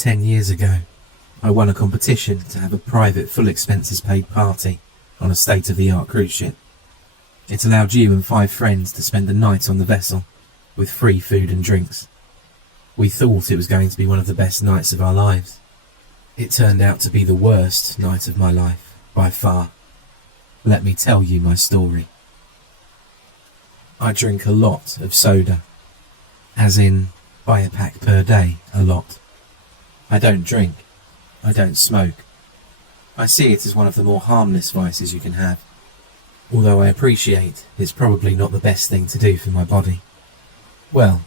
10 years ago, I won a competition to have a private full expenses paid party on a state-of-the-art cruise ship. It allowed you and 5 friends to spend the night on the vessel with free food and drinks. We thought it was going to be one of the best nights of our lives. It turned out to be the worst night of my life, by far. Let me tell you my story. I drink a lot of soda, as in buy a pack per day, a lot. I don't drink. I don't smoke. I see it as one of the more harmless vices you can have, although I appreciate it's probably not the best thing to do for my body. Well,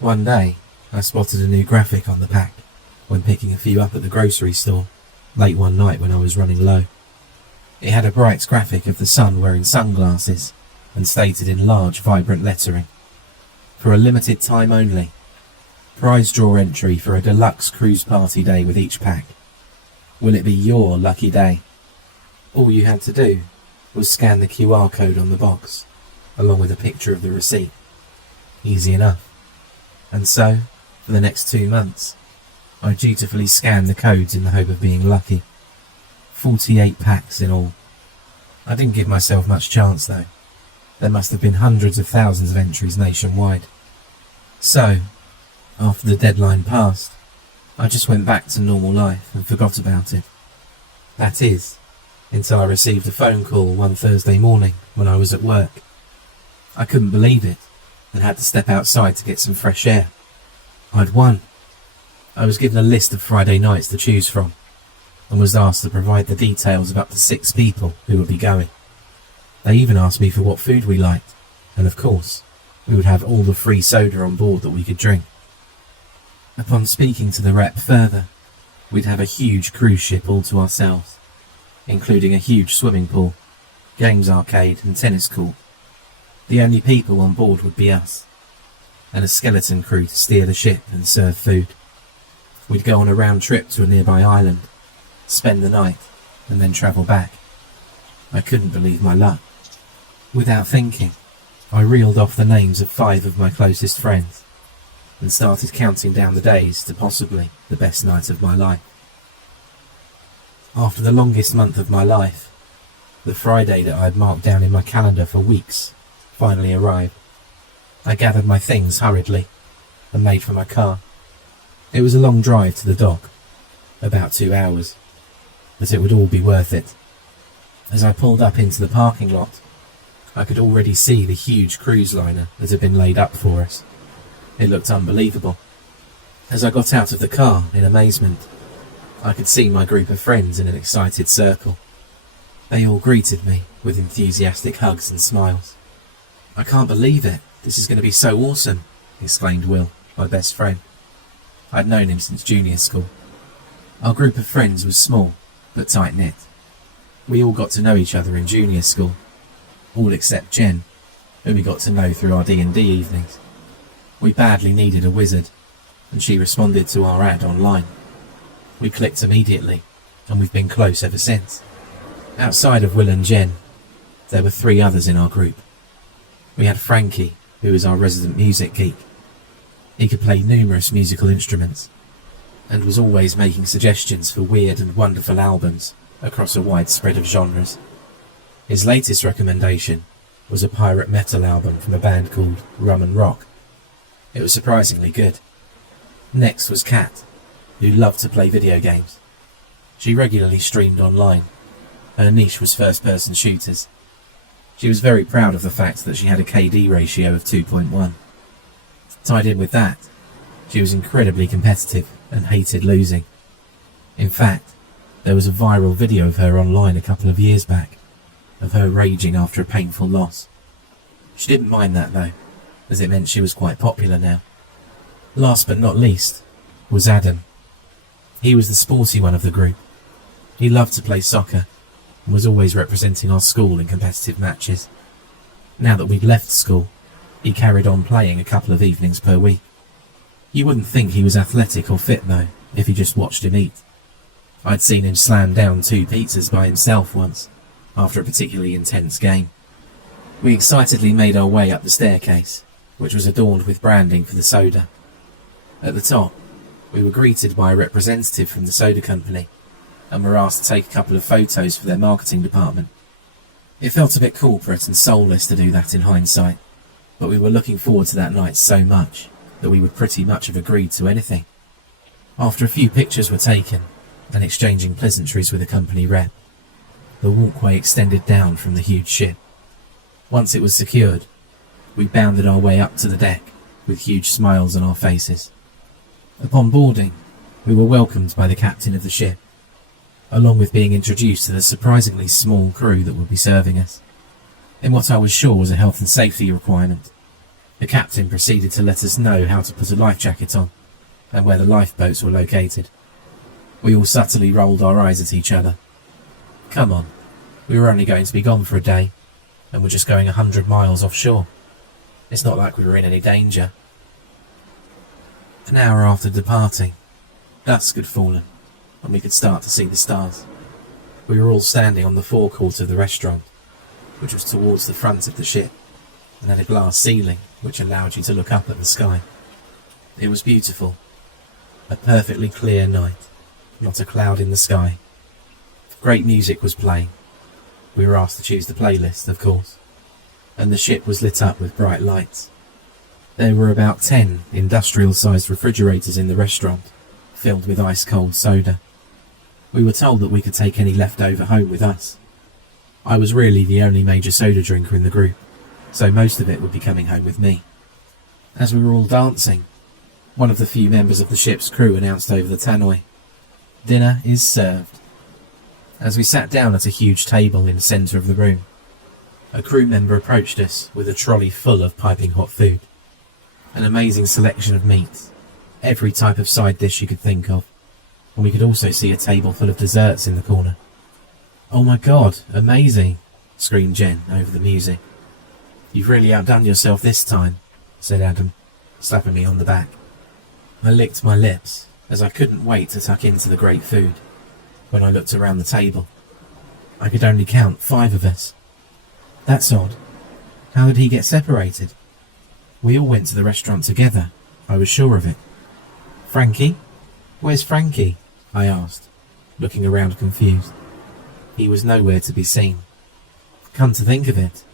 one day I spotted a new graphic on the pack when picking a few up at the grocery store late one night when I was running low. It had a bright graphic of the sun wearing sunglasses and stated in large vibrant lettering, "For a limited time only. Prize draw entry for a deluxe cruise party day with each pack. Will it be your lucky day?" All you had to do was scan the QR code on the box, along with a picture of the receipt. Easy enough. And so, for the next 2 months, I dutifully scanned the codes in the hope of being lucky. 48 packs in all. I didn't give myself much chance though. There must have been hundreds of thousands of entries nationwide. So, after the deadline passed, I just went back to normal life and forgot about it. That is, until I received a phone call one Thursday morning when I was at work. I couldn't believe it and had to step outside to get some fresh air. I'd won. I was given a list of Friday nights to choose from and was asked to provide the details of up to 6 people who would be going. They even asked me for what food we liked, and of course, we would have all the free soda on board that we could drink. Upon speaking to the rep further, we'd have a huge cruise ship all to ourselves, including a huge swimming pool, games arcade and tennis court. The only people on board would be us, and a skeleton crew to steer the ship and serve food. We'd go on a round trip to a nearby island, spend the night, and then travel back. I couldn't believe my luck. Without thinking, I reeled off the names of 5 of my closest friends and started counting down the days to possibly the best night of my life. After the longest month of my life, the Friday that I had marked down in my calendar for weeks finally arrived. I gathered my things hurriedly and made for my car. It was a long drive to the dock, about 2 hours, but it would all be worth it. As I pulled up into the parking lot, I could already see the huge cruise liner that had been laid up for us. It looked unbelievable. As I got out of the car in amazement, I could see my group of friends in an excited circle. They all greeted me with enthusiastic hugs and smiles. "I can't believe it. This is going to be so awesome," exclaimed Will, my best friend. I'd known him since junior school. Our group of friends was small, but tight-knit. We all got to know each other in junior school, all except Jen, who we got to know through our D&D evenings. We badly needed a wizard, and she responded to our ad online. We clicked immediately, and we've been close ever since. Outside of Will and Jen, there were 3 others in our group. We had Frankie, who was our resident music geek. He could play numerous musical instruments, and was always making suggestions for weird and wonderful albums across a wide spread of genres. His latest recommendation was a pirate metal album from a band called Rum and Rock. It was surprisingly good. Next was Kat, who loved to play video games. She regularly streamed online. Her niche was first-person shooters. She was very proud of the fact that she had a KD ratio of 2.1. Tied in with that, she was incredibly competitive and hated losing. In fact, there was a viral video of her online a couple of years back, of her raging after a painful loss. She didn't mind that though, as it meant she was quite popular now. Last but not least was Adam. He was the sporty one of the group. He loved to play soccer and was always representing our school in competitive matches. Now that we'd left school, he carried on playing a couple of evenings per week. You wouldn't think he was athletic or fit though, if you just watched him eat. I'd seen him slam down 2 pizzas by himself once, after a particularly intense game. We excitedly made our way up the staircase, which was adorned with branding for the soda. At the top, We were greeted by a representative from the soda company and were asked to take a couple of photos for their marketing department. It felt a bit corporate and soulless to do that in hindsight, but we were looking forward to that night so much that we would pretty much have agreed to anything. After a few pictures were taken and exchanging pleasantries with the company rep, the walkway extended down from the huge ship. Once it was secured, we bounded our way up to the deck with huge smiles on our faces. Upon boarding, we were welcomed by the captain of the ship, along with being introduced to the surprisingly small crew that would be serving us. In what I was sure was a health and safety requirement, the captain proceeded to let us know how to put a life jacket on and where the lifeboats were located. We all subtly rolled our eyes at each other. Come on, we were only going to be gone for a day, and we're just going 100 miles offshore. It's not like we were in any danger. An hour after departing, dusk had fallen, and we could start to see the stars. We were all standing on the forecourt of the restaurant, which was towards the front of the ship, and had a glass ceiling which allowed you to look up at the sky. It was beautiful. A perfectly clear night, not a cloud in the sky. Great music was playing. We were asked to choose the playlist, of course, and the ship was lit up with bright lights. There were about 10 industrial-sized refrigerators in the restaurant, filled with ice-cold soda. We were told that we could take any leftover home with us. I was really the only major soda drinker in the group, so most of it would be coming home with me. As we were all dancing, one of the few members of the ship's crew announced over the tannoy, "Dinner is served." As we sat down at a huge table in the centre of the room, a crew member approached us with a trolley full of piping hot food. An amazing selection of meats, every type of side dish you could think of, and we could also see a table full of desserts in the corner. "Oh my god, amazing!" screamed Jen over the music. "You've really outdone yourself this time," said Adam, slapping me on the back. I licked my lips, as I couldn't wait to tuck into the great food. When I looked around the table, I could only count 5 of us. That's odd. How did he get separated? We all went to the restaurant together, I was sure of it. "Frankie? Where's Frankie?" I asked, looking around confused. He was nowhere to be seen. "Come to think of it,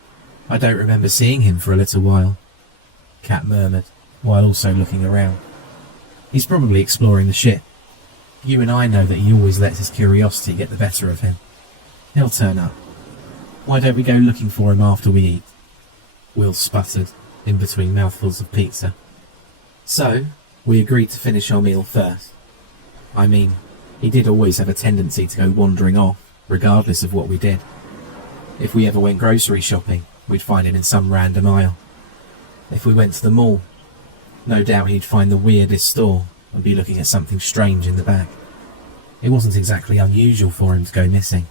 I don't remember seeing him for a little while," Kat murmured, while also looking around. "He's probably exploring the ship. You and I know that he always lets his curiosity get the better of him. He'll turn up. Why don't we go looking for him after we eat?" Will sputtered, in between mouthfuls of pizza. So, we agreed to finish our meal first. I mean, he did always have a tendency to go wandering off, regardless of what we did. If we ever went grocery shopping, we'd find him in some random aisle. If we went to the mall, no doubt he'd find the weirdest store and be looking at something strange in the back. It wasn't exactly unusual for him to go missing.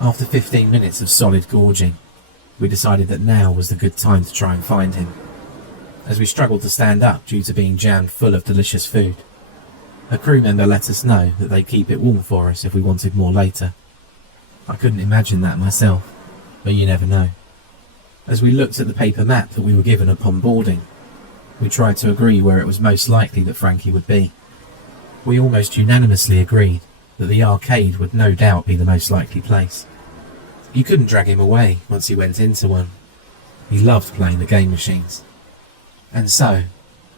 After 15 minutes of solid gorging, we decided that now was the good time to try and find him. As we struggled to stand up due to being jammed full of delicious food, a crew member let us know that they'd keep it warm for us if we wanted more later. I couldn't imagine that myself, but you never know. As we looked at the paper map that we were given upon boarding, we tried to agree where it was most likely that Frankie would be. We almost unanimously agreed that the arcade would no doubt be the most likely place. You couldn't drag him away once he went into one. He loved playing the game machines. And so,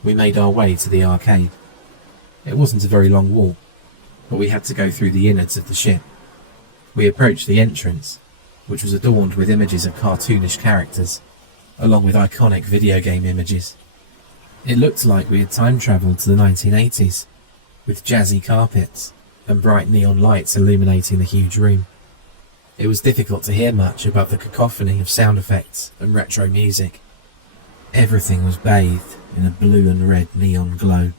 we made our way to the arcade. It wasn't a very long walk, but we had to go through the innards of the ship. We approached the entrance, which was adorned with images of cartoonish characters, along with iconic video game images. It looked like we had time-travelled to the 1980s, with jazzy carpets and bright neon lights illuminating the huge room. It was difficult to hear much above the cacophony of sound effects and retro music. Everything was bathed in a blue and red neon glow.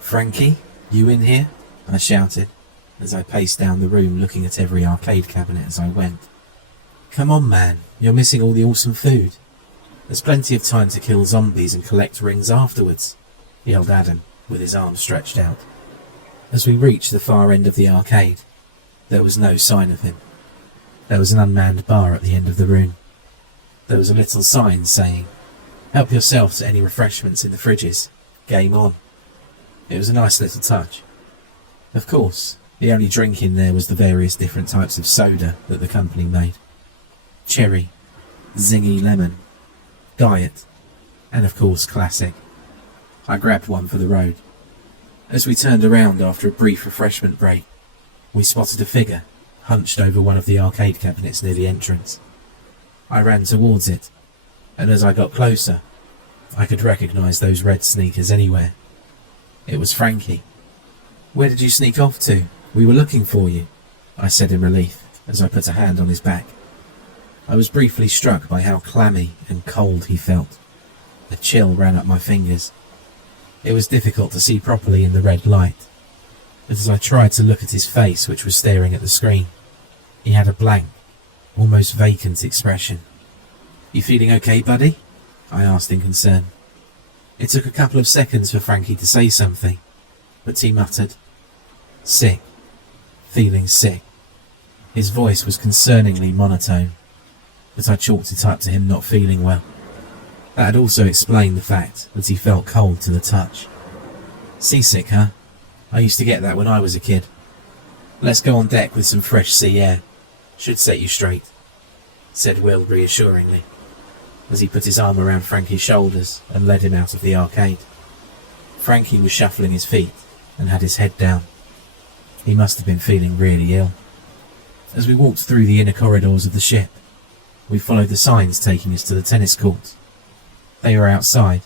"Frankie, you in here?" I shouted, as I paced down the room looking at every arcade cabinet as I went. "Come on, man, you're missing all the awesome food. There's plenty of time to kill zombies and collect rings afterwards," yelled Adam, with his arms stretched out. As we reached the far end of the arcade, there was no sign of him. There was an unmanned bar at the end of the room. There was a little sign saying, "Help yourself to any refreshments in the fridges. Game on." It was a nice little touch. Of course, the only drink in there was the various different types of soda that the company made. Cherry, zingy lemon, diet, and of course classic. I grabbed one for the road. As we turned around after a brief refreshment break, we spotted a figure hunched over one of the arcade cabinets near the entrance. I ran towards it, and as I got closer, I could recognise those red sneakers anywhere. It was Frankie. "Where did you sneak off to? We were looking for you," I said in relief as I put a hand on his back. I was briefly struck by how clammy and cold he felt. A chill ran up my fingers. It was difficult to see properly in the red light, but as I tried to look at his face, which was staring at the screen, he had a blank, almost vacant expression. "You feeling okay, buddy?" I asked in concern. It took a couple of seconds for Frankie to say something, but he muttered, "Sick. Feeling sick." His voice was concerningly monotone, but I chalked it up to him not feeling well. That had also explained the fact that he felt cold to the touch. "Seasick, huh? I used to get that when I was a kid. Let's go on deck with some fresh sea air. Should set you straight," said Will reassuringly, as he put his arm around Frankie's shoulders and led him out of the arcade. Frankie was shuffling his feet and had his head down. He must have been feeling really ill. As we walked through the inner corridors of the ship, we followed the signs taking us to the tennis courts. They were outside,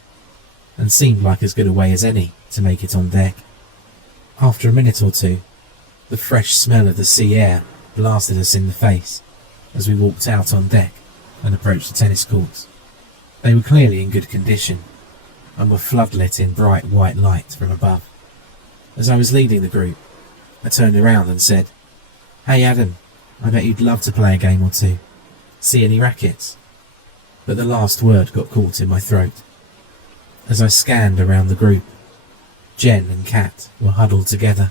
and seemed like as good a way as any to make it on deck. After a minute or two, the fresh smell of the sea air blasted us in the face as we walked out on deck and approached the tennis courts. They were clearly in good condition, and were floodlit in bright white light from above. As I was leading the group, I turned around and said, "Hey Adam, I bet you'd love to play a game or two. See any rackets?" But the last word got caught in my throat. As I scanned around the group, Jen and Kat were huddled together.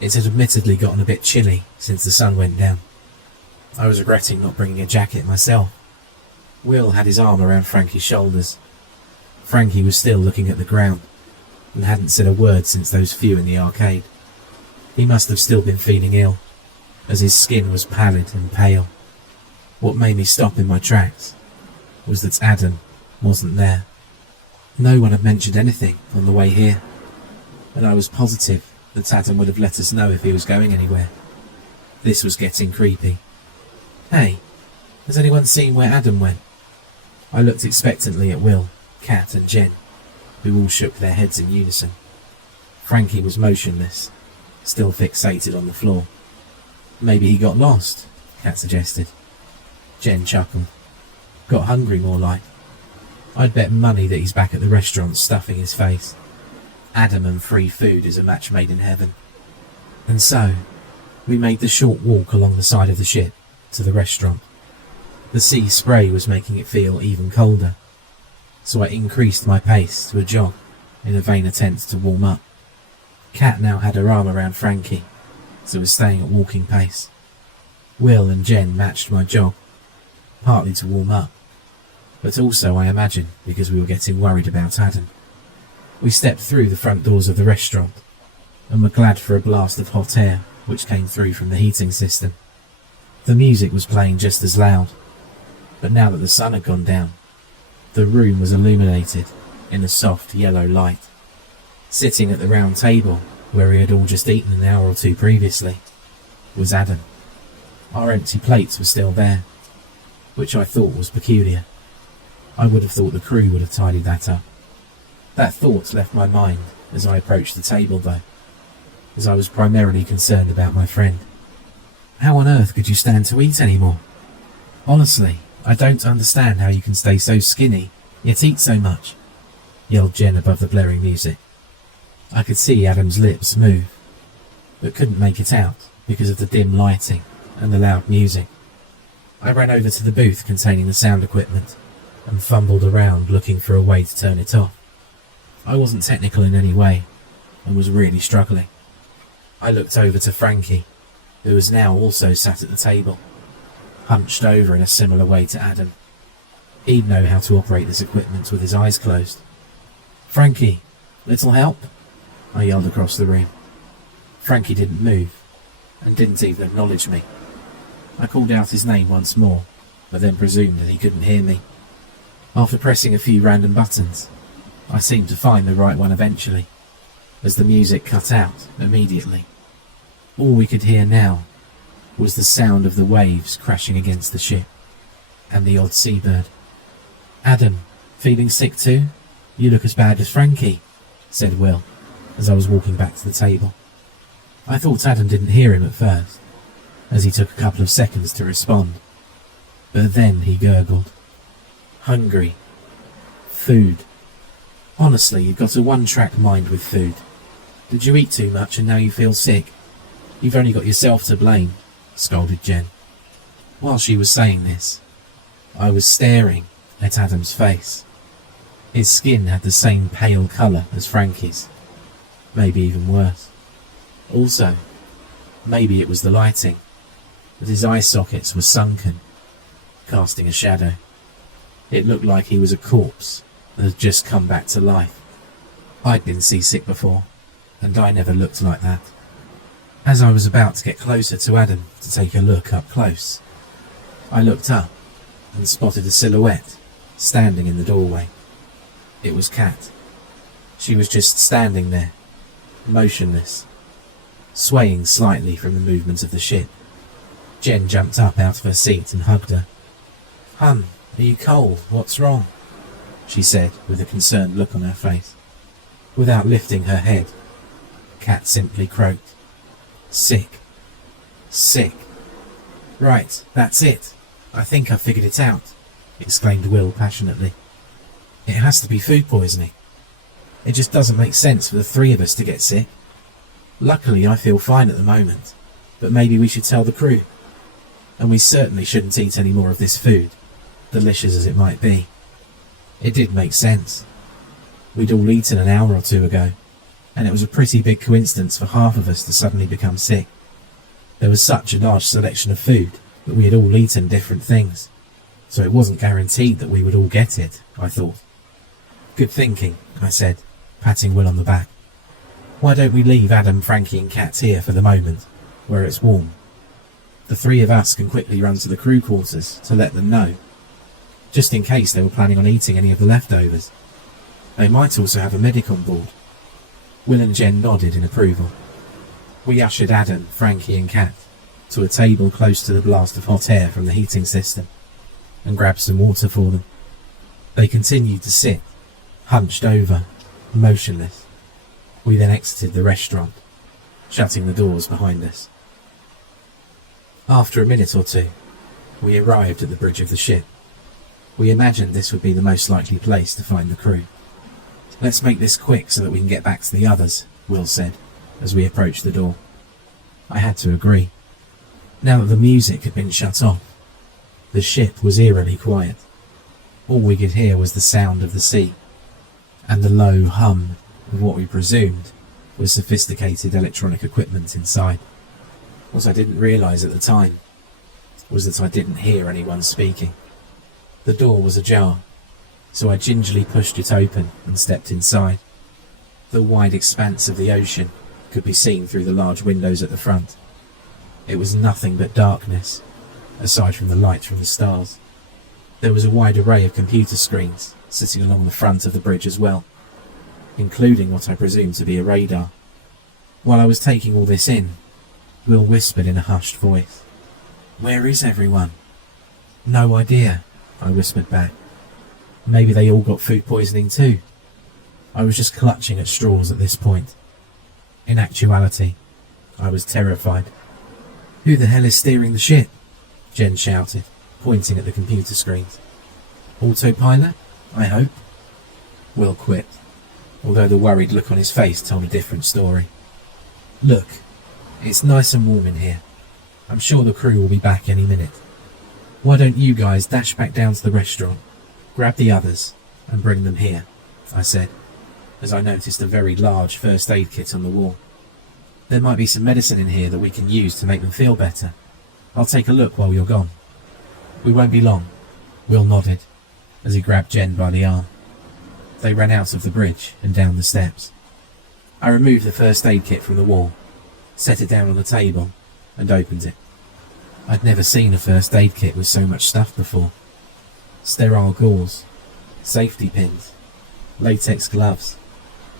It had admittedly gotten a bit chilly since the sun went down. I was regretting not bringing a jacket myself. Will had his arm around Frankie's shoulders. Frankie was still looking at the ground, and hadn't said a word since those few in the arcade. He must have still been feeling ill, as his skin was pallid and pale. What made me stop in my tracks was that Adam wasn't there. No one had mentioned anything on the way here, and I was positive that Adam would have let us know if he was going anywhere. This was getting creepy. "Hey, has anyone seen where Adam went?" I looked expectantly at Will, Kat and Jen, who all shook their heads in unison. Frankie was motionless, still fixated on the floor. "Maybe he got lost," Kat suggested. Jen chuckled. "Got hungry, more like. I'd bet money that he's back at the restaurant stuffing his face. Adam and free food is a match made in heaven." And so, we made the short walk along the side of the ship to the restaurant. The sea spray was making it feel even colder, so I increased my pace to a jog in a vain attempt to warm up. Kat now had her arm around Frankie, so was staying at walking pace. Will and Jen matched my jog, partly to warm up, but also, I imagine, because we were getting worried about Adam. We stepped through the front doors of the restaurant, and were glad for a blast of hot air which came through from the heating system. The music was playing just as loud, but now that the sun had gone down, the room was illuminated in a soft yellow light. Sitting at the round table, where we had all just eaten an hour or two previously, was Adam. Our empty plates were still there, which I thought was peculiar. I would have thought the crew would have tidied that up. That thought left my mind as I approached the table though, as I was primarily concerned about my friend. "How on earth could you stand to eat anymore? Honestly, I don't understand how you can stay so skinny, yet eat so much," yelled Jen above the blaring music. I could see Adam's lips move, but couldn't make it out because of the dim lighting and the loud music. I ran over to the booth containing the sound equipment and fumbled around looking for a way to turn it off. I wasn't technical in any way and was really struggling. I looked over to Frankie, who was now also sat at the table, hunched over in a similar way to Adam. He'd know how to operate this equipment with his eyes closed. "Frankie, little help?" I yelled across the room. Frankie didn't move, and didn't even acknowledge me. I called out his name once more, but then presumed that he couldn't hear me. After pressing a few random buttons, I seemed to find the right one eventually, as the music cut out immediately. All we could hear now was the sound of the waves crashing against the ship, and the odd seabird. "Adam, feeling sick too? You look as bad as Frankie," said Will, as I was walking back to the table. I thought Adam didn't hear him at first, as he took a couple of seconds to respond. But then he gurgled. "Hungry. Food. Honestly, you've got a one-track mind with food. Did you eat too much and now you feel sick? You've only got yourself to blame," scolded Jen. While she was saying this, I was staring at Adam's face. His skin had the same pale colour as Frankie's, maybe even worse. Also, maybe it was the lighting, but his eye sockets were sunken, casting a shadow. It looked like he was a corpse that had just come back to life. I'd been seasick before, and I never looked like that. As I was about to get closer to Adam to take a look up close, I looked up and spotted a silhouette standing in the doorway. It was Kat. She was just standing there, motionless, swaying slightly from the movement of the ship. Jen jumped up out of her seat and hugged her. "Hun, are you cold? What's wrong?" she said with a concerned look on her face. Without lifting her head, Kat simply croaked, "Sick. Sick. Right, that's it. I think I've figured it out," exclaimed Will passionately. "It has to be food poisoning. It just doesn't make sense for the three of us to get sick. Luckily, I feel fine at the moment, but maybe we should tell the crew. And we certainly shouldn't eat any more of this food, delicious as it might be." It did make sense. We'd all eaten an hour or two ago, and it was a pretty big coincidence for half of us to suddenly become sick. There was such a large selection of food that we had all eaten different things, so it wasn't guaranteed that we would all get it, I thought. "Good thinking," I said, patting Will on the back. "Why don't we leave Adam, Frankie and Kat here for the moment, where it's warm? The three of us can quickly run to the crew quarters to let them know, just in case they were planning on eating any of the leftovers. They might also have a medic on board." Will and Jen nodded in approval. We ushered Adam, Frankie and Kat to a table close to the blast of hot air from the heating system and grabbed some water for them. They continued to sit, hunched over, motionless. We then exited the restaurant, shutting the doors behind us. After a minute or two, we arrived at the bridge of the ship. We imagined this would be the most likely place to find the crew. "Let's make this quick so that we can get back to the others," Will said, as we approached the door. I had to agree. Now that the music had been shut off, the ship was eerily quiet. All we could hear was the sound of the sea, and the low hum of what we presumed was sophisticated electronic equipment inside. What I didn't realise at the time was that I didn't hear anyone speaking. The door was ajar, so I gingerly pushed it open and stepped inside. The wide expanse of the ocean could be seen through the large windows at the front. It was nothing but darkness, aside from the light from the stars. There was a wide array of computer screens sitting along the front of the bridge as well, including what I presumed to be a radar. While I was taking all this in, Will whispered in a hushed voice, "Where is everyone?" "No idea," I whispered back. Maybe they all got food poisoning too. I was just clutching at straws at this point. In actuality, I was terrified. "Who the hell is steering the ship?" Jen shouted, pointing at the computer screens. "Autopilot, I hope?" Will quit, although the worried look on his face told a different story. "Look, it's nice and warm in here. I'm sure the crew will be back any minute. Why don't you guys dash back down to the restaurant, grab the others, and bring them here," I said, as I noticed a very large first aid kit on the wall. "There might be some medicine in here that we can use to make them feel better. I'll take a look while you're gone." "We won't be long," Will nodded, as he grabbed Jen by the arm. They ran out of the bridge and down the steps. I removed the first aid kit from the wall, set it down on the table, and opened it. I'd never seen a first aid kit with so much stuff before. Sterile gauze, safety pins, latex gloves,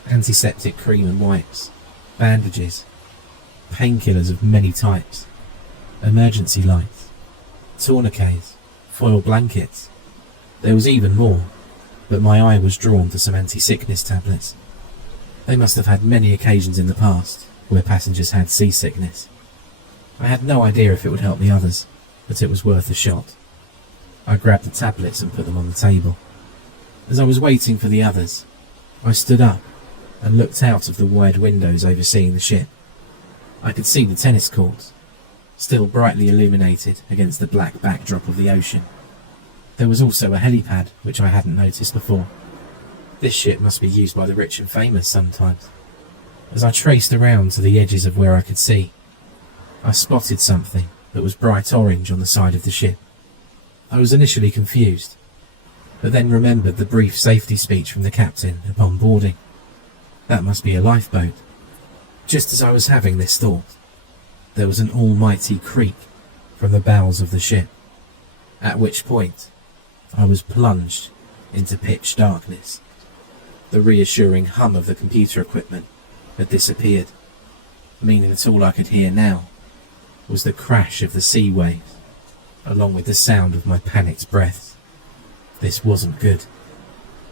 antiseptic cream and wipes, bandages, painkillers of many types, emergency lights, tourniquets, foil blankets. There was even more, but my eye was drawn to some anti-sickness tablets. They must have had many occasions in the past where passengers had seasickness. I had no idea if it would help the others, but it was worth a shot. I grabbed the tablets and put them on the table. As I was waiting for the others, I stood up and looked out of the wide windows overseeing the ship. I could see the tennis courts, still brightly illuminated against the black backdrop of the ocean. There was also a helipad, which I hadn't noticed before. This ship must be used by the rich and famous sometimes. As I traced around to the edges of where I could see, I spotted something that was bright orange on the side of the ship. I was initially confused, but then remembered the brief safety speech from the captain upon boarding. That must be a lifeboat. Just as I was having this thought, there was an almighty creak from the bowels of the ship, at which point I was plunged into pitch darkness. The reassuring hum of the computer equipment had disappeared, meaning that all I could hear now was the crash of the sea waves, along with the sound of my panicked breaths. This wasn't good.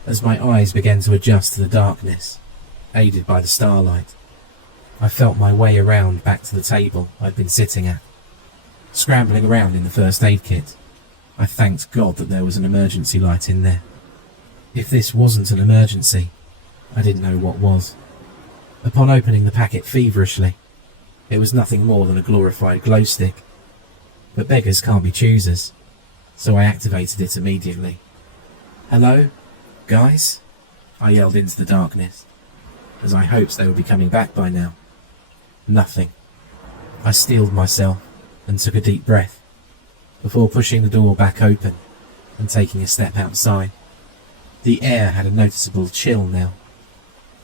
As my eyes began to adjust to the darkness, aided by the starlight, I felt my way around back to the table I'd been sitting at. Scrambling around in the first aid kit, I thanked God that there was an emergency light in there. If this wasn't an emergency, I didn't know what was. Upon opening the packet feverishly, it was nothing more than a glorified glow stick. But beggars can't be choosers, so I activated it immediately. "Hello, guys?" I yelled into the darkness, as I hoped they would be coming back by now. Nothing. I steeled myself and took a deep breath, before pushing the door back open and taking a step outside. The air had a noticeable chill now,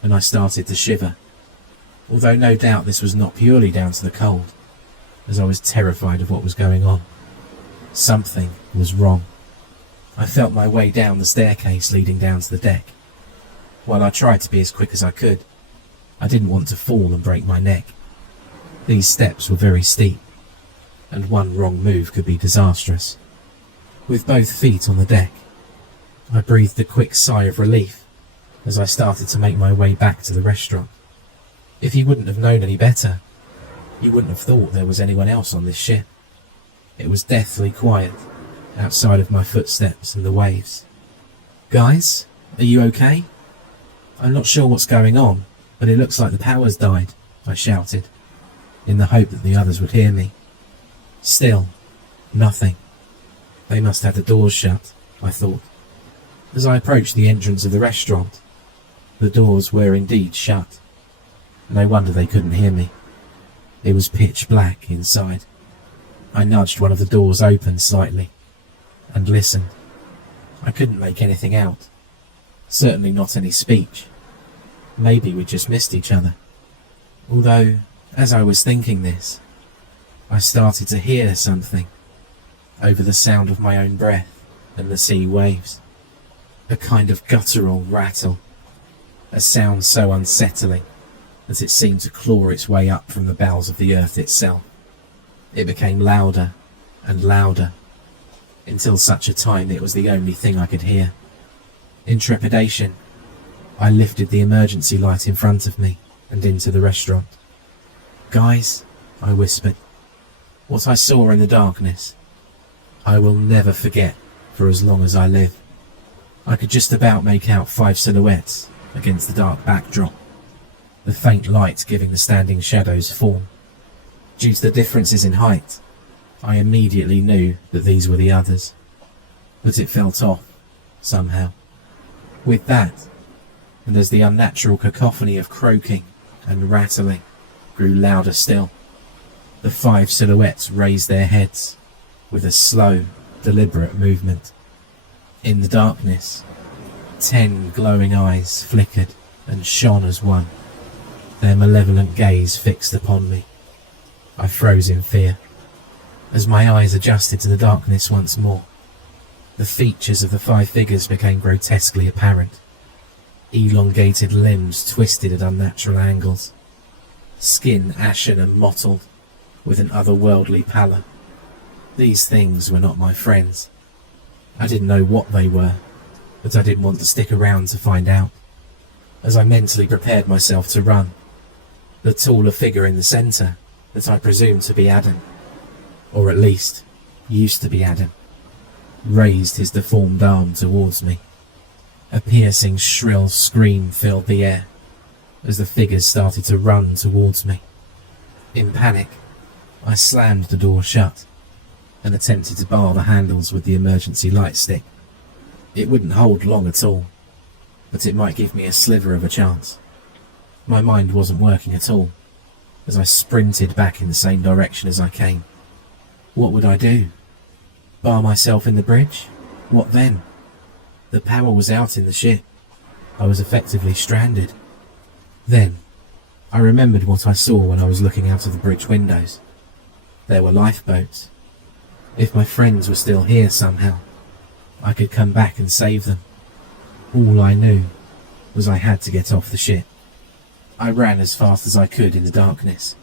and I started to shiver, although no doubt this was not purely down to the cold, as I was terrified of what was going on. Something was wrong. I felt my way down the staircase leading down to the deck. While I tried to be as quick as I could, I didn't want to fall and break my neck. These steps were very steep, and one wrong move could be disastrous. With both feet on the deck, I breathed a quick sigh of relief as I started to make my way back to the restaurant. If you wouldn't have known any better, you wouldn't have thought there was anyone else on this ship. It was deathly quiet outside of my footsteps and the waves. "Guys, are you okay? I'm not sure what's going on, but it looks like the power's died," I shouted, in the hope that the others would hear me. Still, nothing. They must have the doors shut, I thought. As I approached the entrance of the restaurant, the doors were indeed shut. No wonder they couldn't hear me. It was pitch black inside. I nudged one of the doors open slightly and listened. I couldn't make anything out. Certainly not any speech. Maybe we just missed each other. Although, as I was thinking this, I started to hear something over the sound of my own breath and the sea waves. A kind of guttural rattle. A sound so unsettling that it seemed to claw its way up from the bowels of the earth itself. It became louder and louder, until such a time it was the only thing I could hear. In trepidation, I lifted the emergency light in front of me and into the restaurant. "Guys," I whispered, "what I saw in the darkness, I will never forget for as long as I live." I could just about make out 5 silhouettes against the dark backdrop, the faint light giving the standing shadows form. Due to the differences in height, I immediately knew that these were the others, but it felt off, somehow. With that, and as the unnatural cacophony of croaking and rattling grew louder still, the 5 silhouettes raised their heads with a slow, deliberate movement. In the darkness, 10 glowing eyes flickered and shone as one. their malevolent gaze fixed upon me. I froze in fear. As my eyes adjusted to the darkness once more, the features of the 5 figures became grotesquely apparent. Elongated limbs twisted at unnatural angles, skin ashen and mottled, with an otherworldly pallor. These things were not my friends. I didn't know what they were, but I didn't want to stick around to find out. As I mentally prepared myself to run, the taller figure in the centre, that I presumed to be Adam, or at least used to be Adam, raised his deformed arm towards me. A piercing, shrill scream filled the air as the figures started to run towards me. In panic, I slammed the door shut and attempted to bar the handles with the emergency light stick. It wouldn't hold long at all, but it might give me a sliver of a chance. My mind wasn't working at all as I sprinted back in the same direction as I came. What would I do? Bar myself in the bridge? What then? The power was out in the ship. I was effectively stranded. Then, I remembered what I saw when I was looking out of the bridge windows. There were lifeboats. If my friends were still here somehow, I could come back and save them. All I knew was I had to get off the ship. I ran as fast as I could in the darkness,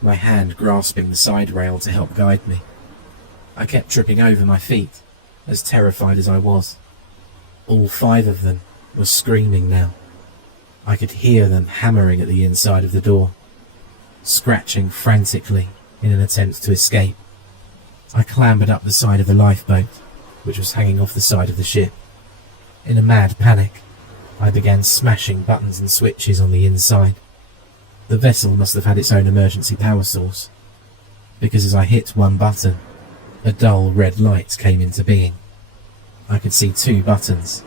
my hand grasping the side rail to help guide me. I kept tripping over my feet, as terrified as I was. All 5 of them were screaming now. I could hear them hammering at the inside of the door, scratching frantically in an attempt to escape. I clambered up the side of the lifeboat, which was hanging off the side of the ship. In a mad panic, I began smashing buttons and switches on the inside. The vessel must have had its own emergency power source, because as I hit one button, a dull red light came into being. I could see 2 buttons,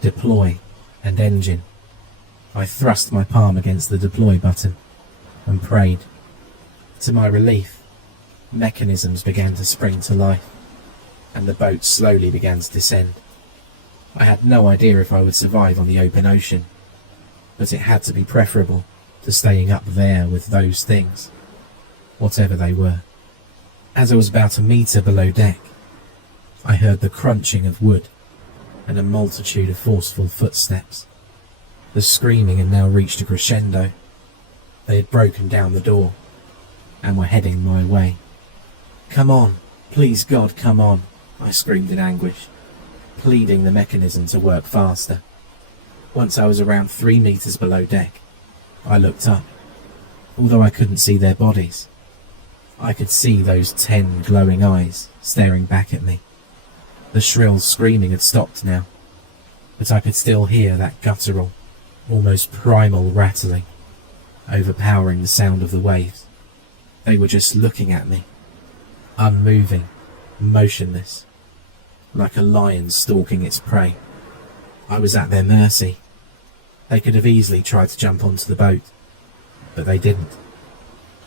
deploy and engine. I thrust my palm against the deploy button and prayed. To my relief, mechanisms began to spring to life, and the boat slowly began to descend. I had no idea if I would survive on the open ocean, but it had to be preferable to staying up there with those things, whatever they were. As I was about a metre below deck, I heard the crunching of wood and a multitude of forceful footsteps. The screaming had now reached a crescendo. They had broken down the door and were heading my way. "Come on, please God, come on," I screamed in anguish, pleading the mechanism to work faster. Once I was around 3 meters below deck, I looked up. Although I couldn't see their bodies, I could see those 10 glowing eyes staring back at me. The shrill screaming had stopped now, but I could still hear that guttural, almost primal rattling, overpowering the sound of the waves. They were just looking at me, unmoving, motionless, like a lion stalking its prey. I was at their mercy. They could have easily tried to jump onto the boat, but they didn't.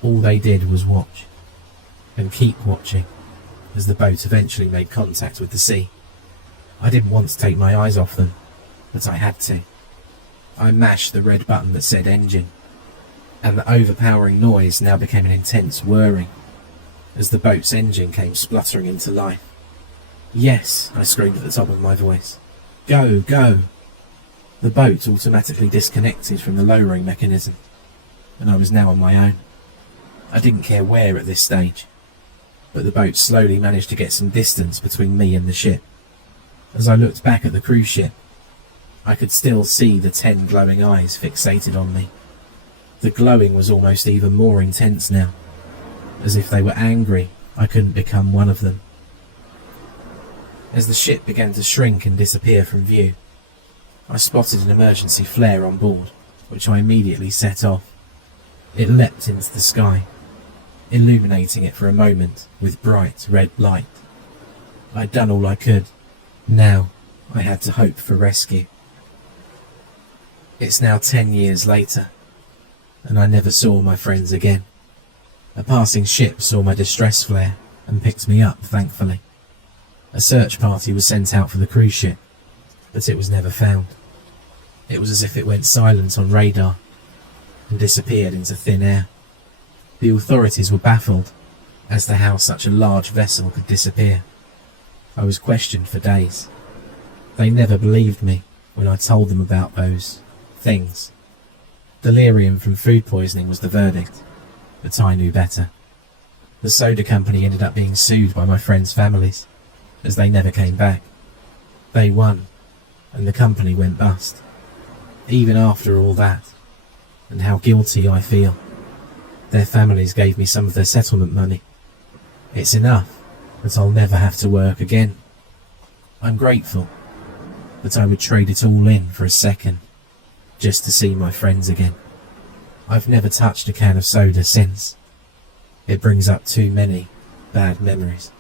All they did was watch, and keep watching, as the boat eventually made contact with the sea. I didn't want to take my eyes off them, but I had to. I mashed the red button that said engine, and the overpowering noise now became an intense whirring, as the boat's engine came spluttering into life. "Yes," I screamed at the top of my voice. "Go, go!" The boat automatically disconnected from the lowering mechanism, and I was now on my own. I didn't care where at this stage, but the boat slowly managed to get some distance between me and the ship. As I looked back at the cruise ship, I could still see the 10 glowing eyes fixated on me. The glowing was almost even more intense now, as if they were angry I couldn't become one of them. As the ship began to shrink and disappear from view, I spotted an emergency flare on board, which I immediately set off. It leapt into the sky, illuminating it for a moment with bright red light. I'd done all I could. Now I had to hope for rescue. It's now 10 years later, and I never saw my friends again. A passing ship saw my distress flare and picked me up, thankfully. A search party was sent out for the cruise ship, but it was never found. It was as if it went silent on radar. and disappeared into thin air. The authorities were baffled as to how such a large vessel could disappear. I was questioned for days. They never believed me when I told them about those things. Delirium from food poisoning was the verdict, but I knew better. The soda company ended up being sued by my friends' families, as they never came back. They won, and the company went bust. Even after all that, and how guilty I feel, their families gave me some of their settlement money. It's enough that I'll never have to work again. I'm grateful, but I would trade it all in for a second, just to see my friends again. I've never touched a can of soda since. It brings up too many bad memories.